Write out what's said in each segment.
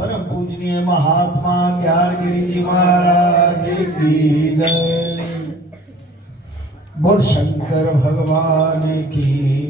परम पूजनीय महात्मा ज्ञानगिरी जी महाराज की जय। बोल शंकर भगवान की,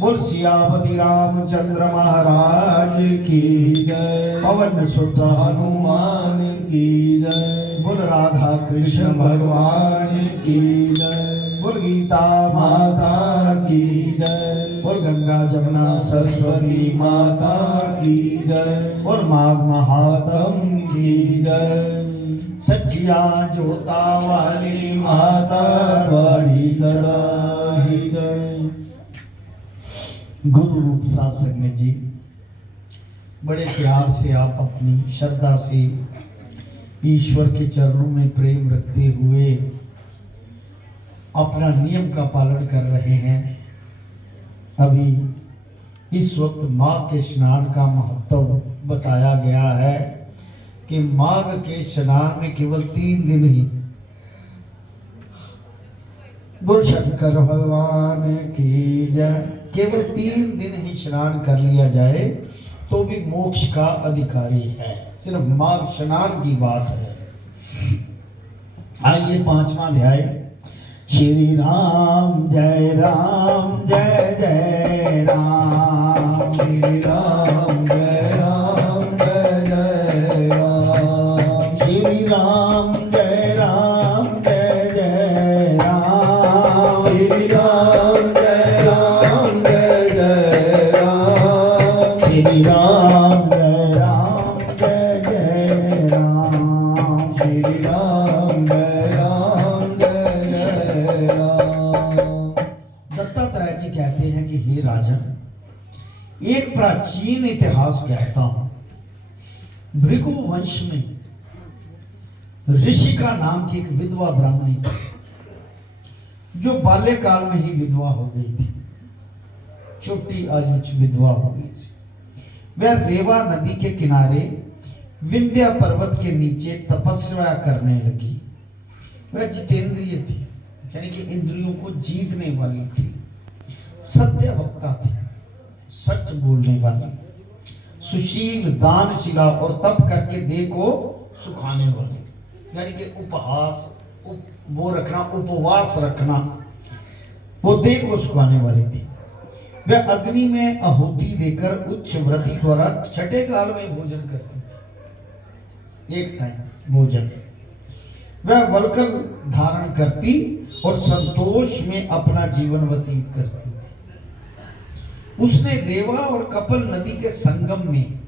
बोल सियापति रामचंद्र महाराज की जय। पवन सुत हनुमान की जय। बोल राधा कृष्ण भगवान की जय। बोल गीता माता की जय। बोल गंगा जमुना सरस्वती माता की जय। बोल माघ महात्म की जय। सच्चिया जोता वाली माता बड़ी सराही जय। गुरु रूप शासक में जी बड़े प्यार से आप अपनी श्रद्धा से ईश्वर के चरणों में प्रेम रखते हुए अपना नियम का पालन कर रहे हैं। अभी इस वक्त माघ के स्नान का महत्व बताया गया है कि माघ के स्नान में केवल 3 दिन ही, बोल शंकर भगवान की जय, केवल 3 दिन ही स्नान कर लिया जाए तो भी मोक्ष का अधिकारी है। सिर्फ माघ स्नान की बात है। आइए 5वां अध्याय। श्री राम जय जय राम, श्री राम जय जय राम, श्री राम जय जय राम, श्री राम जय जय राम, श्री राम जय जय राम, श्री राम जय जय राम। दत्तात्रेय जी कहते हैं कि हे राजन, एक प्राचीन इतिहास कहता हूं। भृगु वंश में ऋषिका नाम की एक विधवा ब्राह्मणी थी जो बाल्यकाल में ही विधवा हो गई थी। छोटी आयु विधवा हो गई थी। वह रेवा नदी के किनारे विंध्या पर्वत के नीचे तपस्या करने लगी। वह जितेंद्रिय थी, यानी कि इंद्रियों को जीतने वाली थी। सत्यवक्ता थी, सच बोलने वाली, सुशील, दानशिला और तप करके देह को सुखाने वाली, यानी कि उपहास वो रखना, उपवास रखना, वो देह को सुखाने वाली थी। वह अग्नि में आहुति देकर उच्च व्रति द्वारा छठे काल में भोजन करती थी। एक टाइम भोजन। वह वल्कल धारण करती और संतोष में अपना जीवन व्यतीत करती थी। उसने रेवा और कपिल नदी के संगम में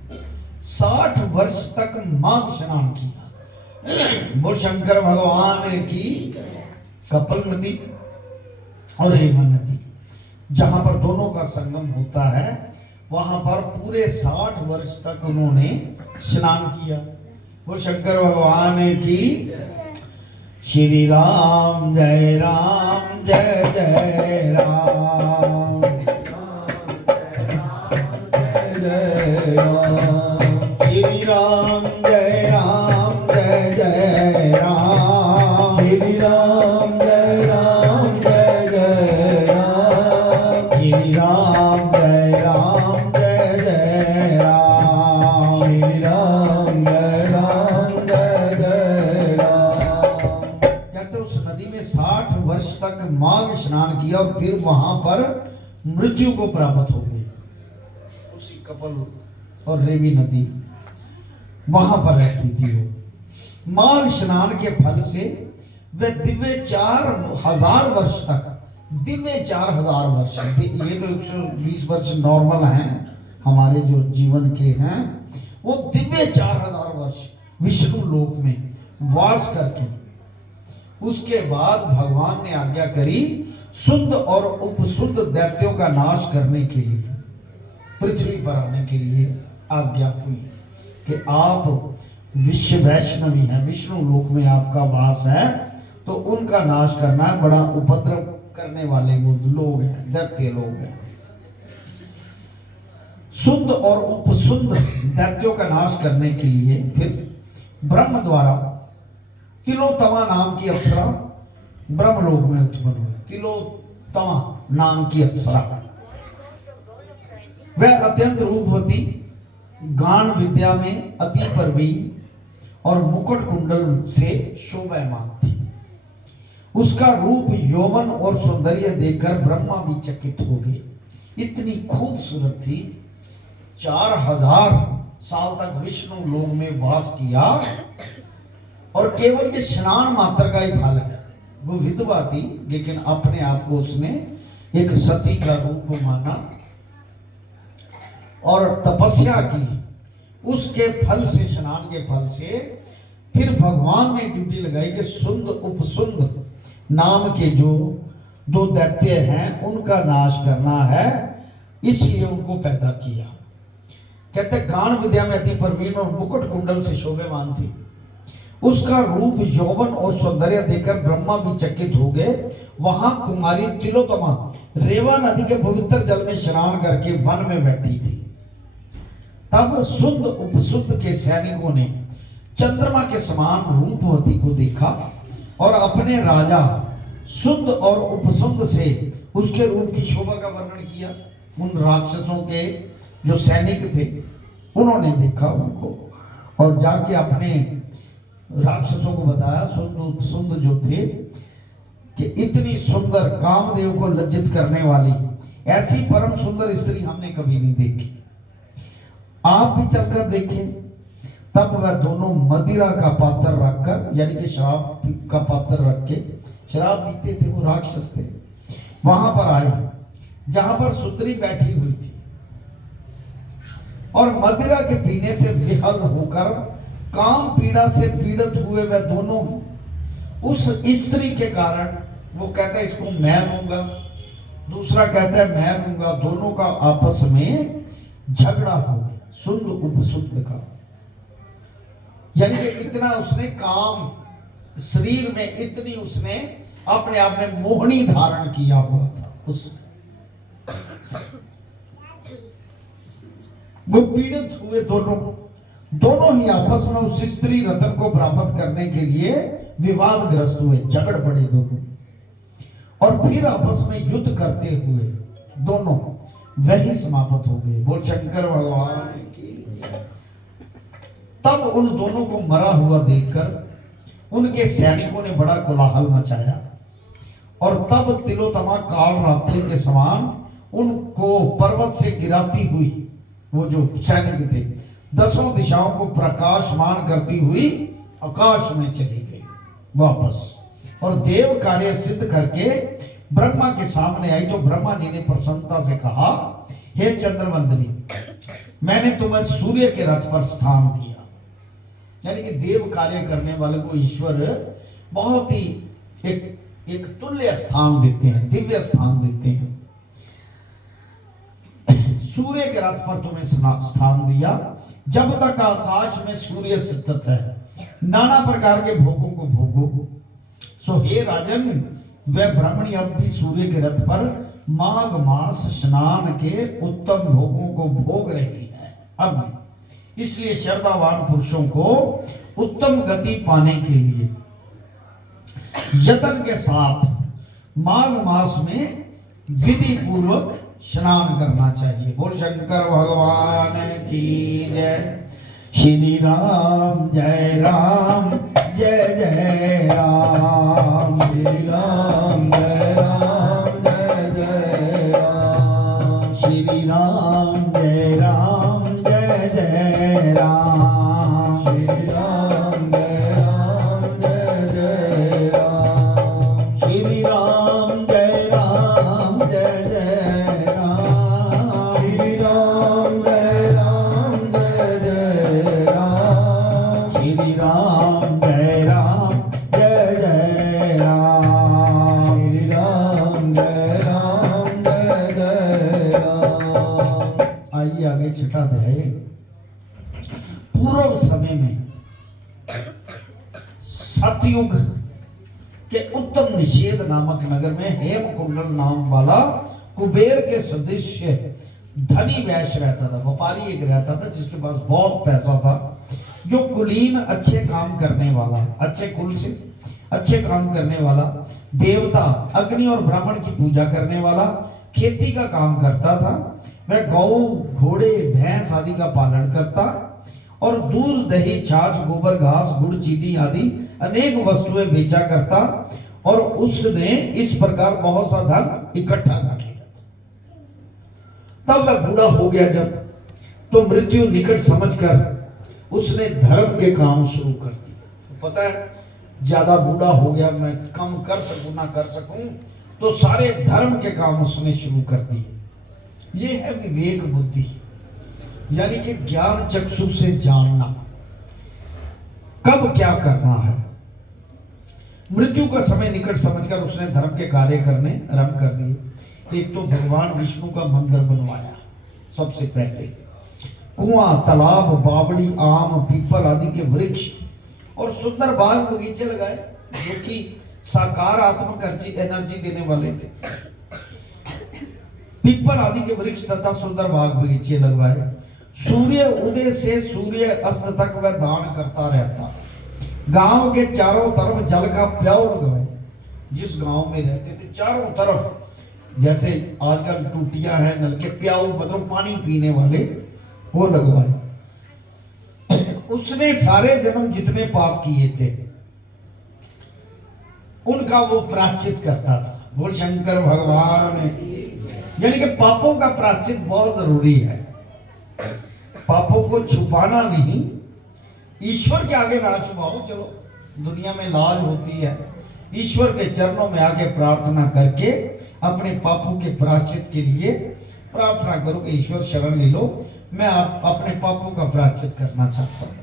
60 वर्ष तक माघ स्नान किया। बोल शंकर भगवान की। कपिल नदी और रेवा नदी जहां पर दोनों का संगम होता है, वहां पर पूरे 60 वर्ष तक उन्होंने स्नान किया। वो शंकर भगवान की। श्री राम जय जय राम, जय राम, श्री राम जय जय राम, श्री राम जय जय राम, श्री राम जय जय राम, श्री राम जय राम। कहते उस नदी में 60 वर्ष तक माघ स्नान किया और फिर वहां पर मृत्यु को प्राप्त हो गई। उसी कपिल और रेवी नदी वहां पर रहती थी वो। माघ स्नान के फल से वे दिव्य 4000 वर्ष तक, दिव्य 4000 वर्ष, ये तो 120 वर्ष नॉर्मल हैं हमारे जो जीवन के हैं, वो दिव्य 4000 वर्ष विष्णु लोक में वास करके उसके बाद भगवान ने आज्ञा करी सुंद और उपसुंद दैत्यों का नाश करने के लिए पृथ्वी पर आने के लिए आज्ञा हुई कि आप विश्व वैष्णवी हैं, विष्णु लोक में आपका वास है, तो उनका नाश करना है। बड़ा उपद्रव करने वाले वो लोग हैं, दैत्य लोग हैं। सुंद और उपसुंद दैत्यों का नाश करने के लिए फिर ब्रह्म द्वारा तिलोत्तमा नाम की अप्सरा ब्रह्मलोक में उत्पन्न हुई। तिलोत्तमा नाम की अप्सरा, वह अत्यंत रूपवती, गान विद्या में अति प्रवीण और मुकुट कुंडल से शोभायमान थी। उसका रूप यौवन और सौंदर्य देखकर ब्रह्मा भी चकित हो गए। इतनी खूबसूरत थी। 4000 साल तक विष्णु लोक में वास किया और केवल ये स्नान मात्र का ही फल है। वो विधवा थी लेकिन अपने आप को उसने एक सती का रूप माना और तपस्या की। उसके फल से, स्नान के फल से फिर भगवान ने ड्यूटी लगाई कि सुंद उपसुंद नाम के जो 2 दैत्य हैं उनका नाश करना है, इसलिए उनको पैदा किया। कहते गान विद्या में अति प्रवीण और मुकुट कुंडल से शोभायमान थी। उसका रूप यौवन और सौंदर्य देखकर ब्रह्मा भी चकित हो गए। वहां कुमारी तिलोत्तमा रेवा नदी के पवित्र जल में स्नान करके वन में बैठी थी। तब सुंद उपसुंद के सैनिकों ने चंद्रमा के समान रूपवती को देखा और अपने राजा सुंद और उपसुंद से उसके रूप की शोभा का वर्णन किया। उन राक्षसों के जो सैनिक थे उन्होंने देखा उनको और जाके अपने राक्षसों को बताया, सुंद उपसुंद जो थे, कि इतनी सुंदर, कामदेव को लज्जित करने वाली ऐसी परम सुंदर स्त्री हमने कभी नहीं देखी, आप भी चलकर देखें। तब वह दोनों मदिरा का पात्र रखकर, यानी कि शराब का पात्र रख के शराब पीते थे, वो राक्षस थे, वहां पर आए जहां पर सुंदरी बैठी हुई थी और मदिरा के पीने से विहल होकर काम पीड़ा से पीड़ित हुए वह दोनों उस स्त्री के कारण, वो कहता है इसको मैं लूंगा, दूसरा कहता है मैं लूंगा, दोनों का आपस में झगड़ा हो गया सुंद उपसुंद का। यानी कि इतना उसने काम, शरीर में इतनी उसने अपने आप में मोहनी धारण किया हुआ था। उस वो पीड़ित हुए दोनों ही आपस में उस स्त्री रतन को प्राप्त करने के लिए विवादग्रस्त हुए, झगड़ पड़े दोनों और फिर आपस में युद्ध करते हुए दोनों वही समाप्त हो गए। बोल शंकर भगवान की। तब उन दोनों को मरा हुआ देखकर उनके सैनिकों ने बड़ा कोलाहल मचाया और तब तिलोत्तमा काल रात्रि के समान उनको पर्वत से गिराती हुई, वो जो सैनिक थे, 10 दिशाओं को प्रकाशमान करती हुई आकाश में चली गई। वापस, और देव कार्य सिद्ध करके ब्रह्मा के सामने आई। तो ब्रह्मा जी ने प्रसन्नता से कहा, हे चंद्रवंदनी, मैंने तुम्हें सूर्य के रथ पर स्थान दिया। यानी कि देव कार्य करने वाले को ईश्वर बहुत ही एक तुल्य स्थान देते हैं, दिव्य स्थान देते हैं। सूर्य के रथ पर तुम्हें स्थान दिया, जब तक आकाश में सूर्य स्थित है, नाना प्रकार के भोगों को भोगो। सो हे राजन, वह ब्राह्मणी अब भी सूर्य के रथ पर माघ मास स्नान के उत्तम भोगों को भोग रही है। अब इसलिए श्रद्धावान पुरुषों को उत्तम गति पाने के लिए यत्न के साथ माघ मास में विधि पूर्वक स्नान करना चाहिए। बोल शंकर भगवान की जय। श्री राम जय राम, जय जय राम। श्री राम जय राम, जय जय राम। श्री राम जय राम, जय जय राम। श्री राम जय राम, जय जय राम। श्री राम जय राम, जय जय राम। श्री राम जय राम, जय जय राम। श्री राम जय राम, जय जय राम। श्री राम जय राम, जय जय राम। आइए आगे छठा अध्याय। पूर्व समय में सतयुग के उत्तम निषेध नामक नगर में हेमकुंडल नाम वाला कुबेर के सदृश धनी वैश्य रहता था, व्यापारी एक रहता था जिसके पास बहुत पैसा था, जो कुलीन अच्छे काम करने वाला, अच्छे कुल से अच्छे काम करने वाला, देवता अग्नि और ब्राह्मण की पूजा करने वाला, खेती का काम करता था। वह गौ घोड़े भैंस आदि का पालन करता और दूध दही छाछ गोबर घास गुड़ चीनी आदि अनेक वस्तुएं बेचा करता, और उसने इस प्रकार बहुत सा धन इकट्ठा कर लिया। तब वह बूढ़ा हो गया जब, तो मृत्यु निकट समझकर उसने धर्म के काम शुरू कर दिए। तो पता है, ज्यादा बूढ़ा हो गया, मैं कम कर सकूं ना कर सकूं, तो सारे धर्म के काम उसने शुरू कर दिए। ये है विवेक बुद्धि, यानी कि ज्ञान चक्षु से जानना कब क्या करना है। मृत्यु का समय निकट समझकर उसने धर्म के कार्य करने आरंभ कर दिए। एक तो भगवान विष्णु का मंदिर बनवाया, सबसे पहले कुआं तालाब बावड़ी आम पीपल आदि के वृक्ष और सुंदर बाग बगीचे लगाए, जो कि सकारात्मक एनर्जी देने वाले थे। पीपल आदि के वृक्ष तथा सुंदर बाग बगीचे लगवाए। सूर्य उदय से सूर्य अस्त तक वह दान करता रहता। गांव के चारों तरफ जल का प्याऊ लगवाए। जिस गांव में रहते थे चारों तरफ, जैसे आजकल टूटियां हैं, नलके, प्याऊ मतलब पानी पीने वाले, वो लगवाए। उसने सारे जन्म जितने पाप किए थे उनका वो प्रायश्चित करता था। बोल शंकर भगवान। यानी कि पापों का प्रायश्चित बहुत जरूरी है। पापों को छुपाना नहीं, ईश्वर के आगे ना छुपाओ। चलो दुनिया में लाज होती है, ईश्वर के चरणों में आके प्रार्थना करके अपने पापों के प्रायश्चित के लिए प्रार्थना करो कि ईश्वर शरण ले लो, मैं अपने पापों का प्रायश्चित करना चाहता हूँ।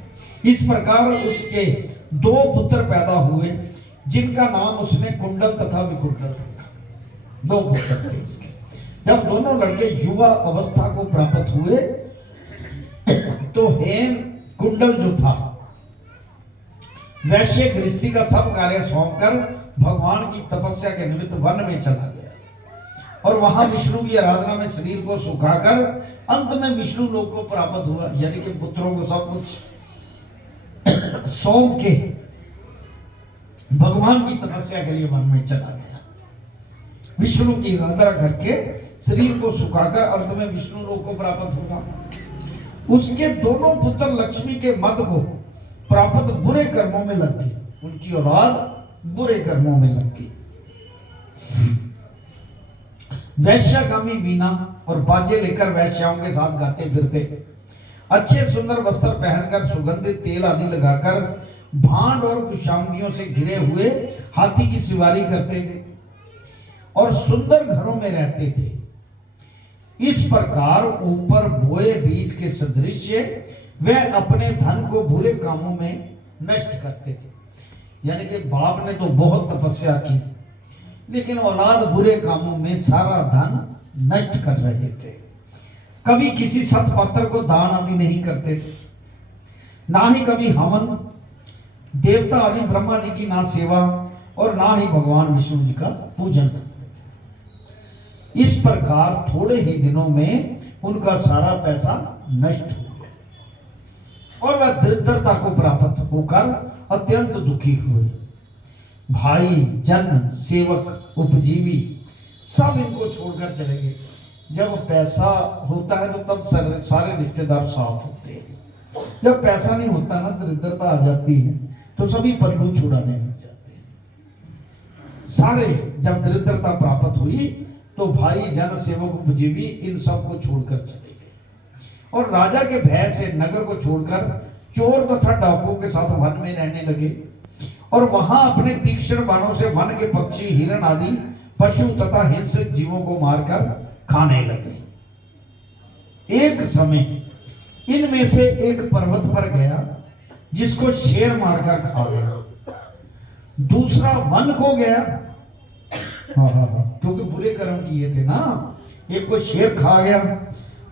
इस प्रकार उसके दो पुत्र पैदा हुए, जिनका नाम उसने कुंडल तथा विकुंडल रखा। दो पुत्र थे उसके। जब दोनों लड़के युवा अवस्था को प्राप्त हुए, तो हेम कुंडल जो था वैश्य गृहस्थी का सब कार्य सौंपकर भगवान की तपस्या के निमित्त वन में चला गया, और वहां विष्णु की आराधना में शरीर को सुखाकर अंत में विष्णु लोक को प्राप्त हुआ। यानी कि पुत्रों को सब कुछ सौंप के भगवान की तपस्या के लिए वन में चला गया। विष्णु की आराधना करके शरीर को सुखाकर अंत में विष्णु लोक को प्राप्त होगा। उसके दोनों पुत्र लक्ष्मी के मद को प्राप्त बुरे कर्मों में लग गए। उनकी औलाद बुरे कर्मों में लग गई। वैश्यागामी वीणा और बाजे लेकर वैश्याओं के साथ गाते फिरते, अच्छे सुंदर वस्त्र पहनकर सुगंधित तेल आदि लगाकर भांड और कुशामदियों से घिरे हुए हाथी की सवारी करते थे और सुंदर घरों में रहते थे। इस प्रकार ऊपर बोए बीज के सदृश वे अपने धन को बुरे कामों में नष्ट करते थे। यानी कि बाप ने तो बहुत तपस्या की, लेकिन औलाद बुरे कामों में सारा धन नष्ट कर रहे थे। कभी किसी सतपात्र को दान आदि नहीं करते थे, ना ही कभी हवन, देवता आदि ब्रह्मा जी की ना सेवा और ना ही भगवान विष्णु जी का पूजन करते थे। इस प्रकार थोड़े ही दिनों में उनका सारा पैसा नष्ट हो गया और वह दरिद्रता को प्राप्त होकर अत्यंत दुखी हुए। भाई, जन, सेवक, उपजीवी सब इनको छोड़कर चले गए। जब पैसा होता है तो तब सारे रिश्तेदार साथ होते हैं। जब पैसा नहीं होता ना, दरिद्रता आ जाती है तो सभी पल्लू छुड़ाने लग जाते हैं। सारे जब दरिद्रता प्राप्त हुई तो भाई, जन, सेवक, उपजीवी इन सबको छोड़कर चले गए और राजा के भय से नगर को छोड़कर चोर तथा डाकुओं के साथ वन में रहने लगे और वहां अपने तीक्ष्ण बाणों से वन के पक्षी, हिरण आदि पशु तथा हिंसक जीवों को मारकर खाने लगे। एक समय इनमें से एक पर्वत पर गया जिसको शेर मारकर खा गया। दूसरा वन को गया, क्योंकि बुरे कर्म किए थे ना। एक को शेर खा गया,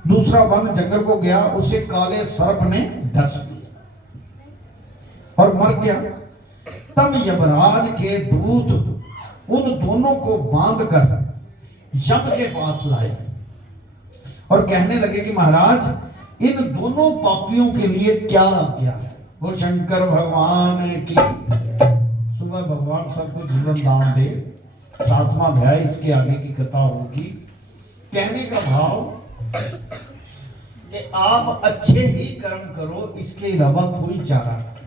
दूसरा वन जंगल को गया, उसे काले सर्प ने डस लिया और मर गया। तब यमराज के दूत उन दोनों को बांधकर यम के पास लाए और कहने लगे कि महाराज, इन दोनों पापियों के लिए क्या आज्ञा है? वो शंकर भगवान की सुबह भगवान सबको जीवन दान दे। 7वां अध्याय इसके आगे की कथा होगी। कहने का भाव कि आप अच्छे ही कर्म करो, इसके अलावा कोई चारा नहीं।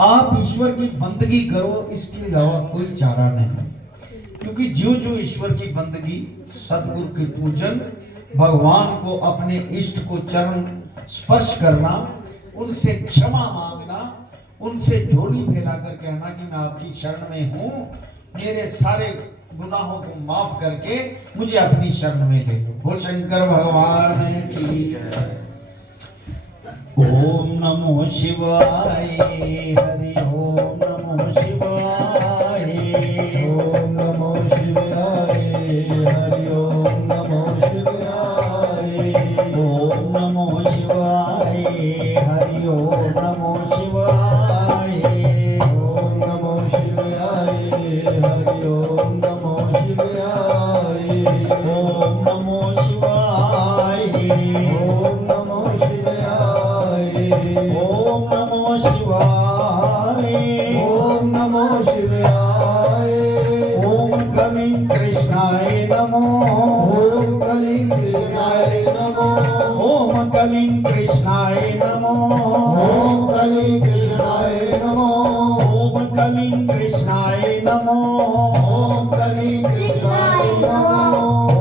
आप ईश्वर की बंदगी करो, इसके अलावा कोई चारा नहीं। क्योंकि जो जो ईश्वर की बंदगी, सतगुरु के पूजन, भगवान को अपने इष्ट को चरण स्पर्श करना, उनसे क्षमा मांगना, उनसे झोली फैलाकर कहना कि मैं आपकी शरण में हूं, मेरे सारे गुनाहों को माफ करके मुझे अपनी शरण में ले लो। बोल शंकर भगवान की। ओम नमो शिवाय, हरि ओम नमो शिवाय, ओम नमो शिवाय, हरि ओम नमो शिवाय, ओम नमो शिवाय, हरि ओम नमो शिवाय, ओम नमो शिवाय, हरि ओम नमो शिवाय, ओम नमो शिवाय, ओम नमो शिवाय, ओम नमो शिवाय, ओम नमो शिवाय, ओम कलिं कृष्णाय नमो, ओम कलिं कृष्णाय नमो, ओम कलिं कृष्णाय नमो, ओम कलिं कृष्णाय नमो, ओम कलिं कृष्णाय नमो, ओम कलिं कृष्णाय नमो,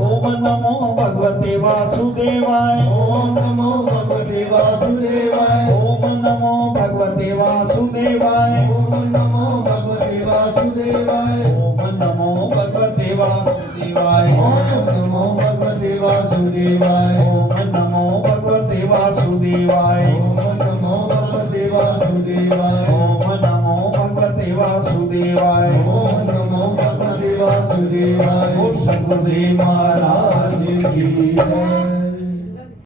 ओम नमो भगवते वासुदेवाय, ओम नमो भगवते वासुदेवाय, ओम नमो भगवते वासुदेवाय, ओम नमो भगवते वासुदेवाय, ओम नमो भगवते वासुदेवाय, ओम नमो भगवते वासुदेवाय, ओम नमो भगवते वासुदेवाय, ओम नमो भगवते वासुदेवाय, ओम नमो भगवते वासुदेवाय, ओम नमो भगवते वासुदेवाय। बोल सद्गुरुदेव महाराज की जय।